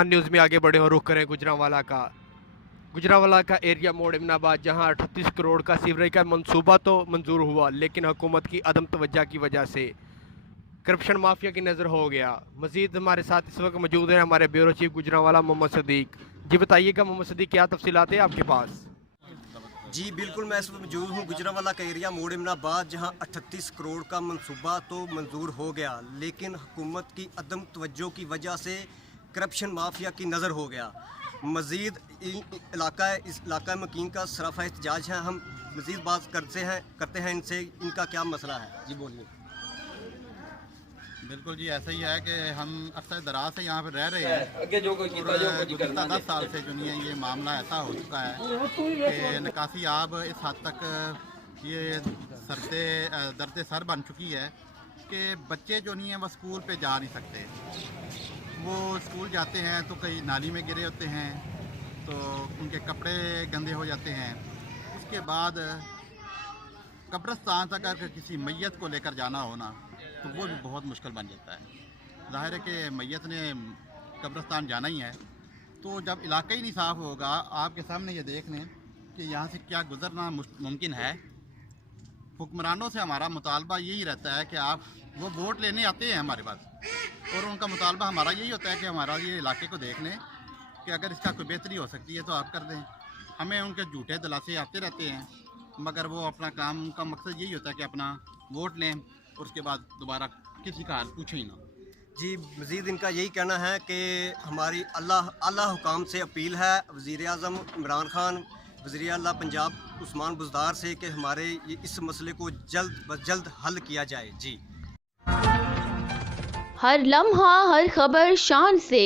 जान न्यूज़ में आगे बढ़े और रुख करें गुजरांवाला का एरिया मोड़ इमनाबाद, जहां 38 करोड़ का सीवरेज का मंसूबा तो मंजूर हुआ, लेकिन हुकूमत की अदम तवज्जो की वजह से करप्शन माफिया की नज़र हो गया। मजीद हमारे साथ इस वक्त मौजूद है हमारे ब्यूरो चीफ गुजरांवाला मोहम्मद सदीक। जी बताइएगा मोहम्मद सदीक, क्या तफसीलात है आपके पास? जी बिल्कुल, मैं इस वक्त मौजूद हूँ गुजरांवाला का एरिया मोड़ इमनाबाद, जहाँ 38 करोड़ का मंसूबा तो मंजूर हो गया, लेकिन हुकूमत की अदम तवज्जो की वजह से करप्शन माफिया की नज़र हो गया। मज़ीद इस इलाका मकीन का सराफा एहतजाज है। हम मज़ीद बात करते हैं इनसे, इनका क्या मसला है। जी बोलिए। बिल्कुल जी, ऐसा ही है कि हम अक्सर दराज से यहाँ पर रह रहे हैं। गुज़श्ता 10 साल से जो नहीं है ये मामला ऐसा हो चुका है कि निकासी आब इस हद तक ये दर्द सर बन चुकी है कि बच्चे जो नहीं हैं वह स्कूल पे जा नहीं सकते। वो स्कूल जाते हैं तो कई नाली में गिरे होते हैं, तो उनके कपड़े गंदे हो जाते हैं। उसके बाद कब्रिस्तान तक अगर किसी मैयत को लेकर जाना हो ना, तो वो भी बहुत मुश्किल बन जाता है। ज़ाहिर है कि मैयत ने कब्रिस्तान जाना ही है, तो जब इलाका ही नहीं साफ़ होगा, आपके सामने ये देख लें कि यहाँ से क्या गुज़रना मुमकिन है। हुक्मरानों से हमारा मुतालबा यही रहता है कि आप वो वोट लेने आते हैं हमारे पास, और उनका मुतालबा हमारा यही होता है कि हमारा ये इलाके को देख लें कि अगर इसका कोई बेहतरी हो सकती है तो आप कर दें। हमें उनके झूठे दिलासे आते रहते हैं, मगर वो अपना काम का मकसद यही होता है कि अपना वोट लें और उसके बाद दोबारा किसी का हाल पूछें ही ना। जी मज़ीद इनका यही कहना है कि हमारी अल्लाह हुकाम से अपील है वज़ीर आज़म इमरान खान, वज़ीर आला पंजाब उस्मान बुज़दार से, कि हमारे इस मसले को जल्द ब जल्द हल किया जाए। जी हर लम्हा हर खबर शान से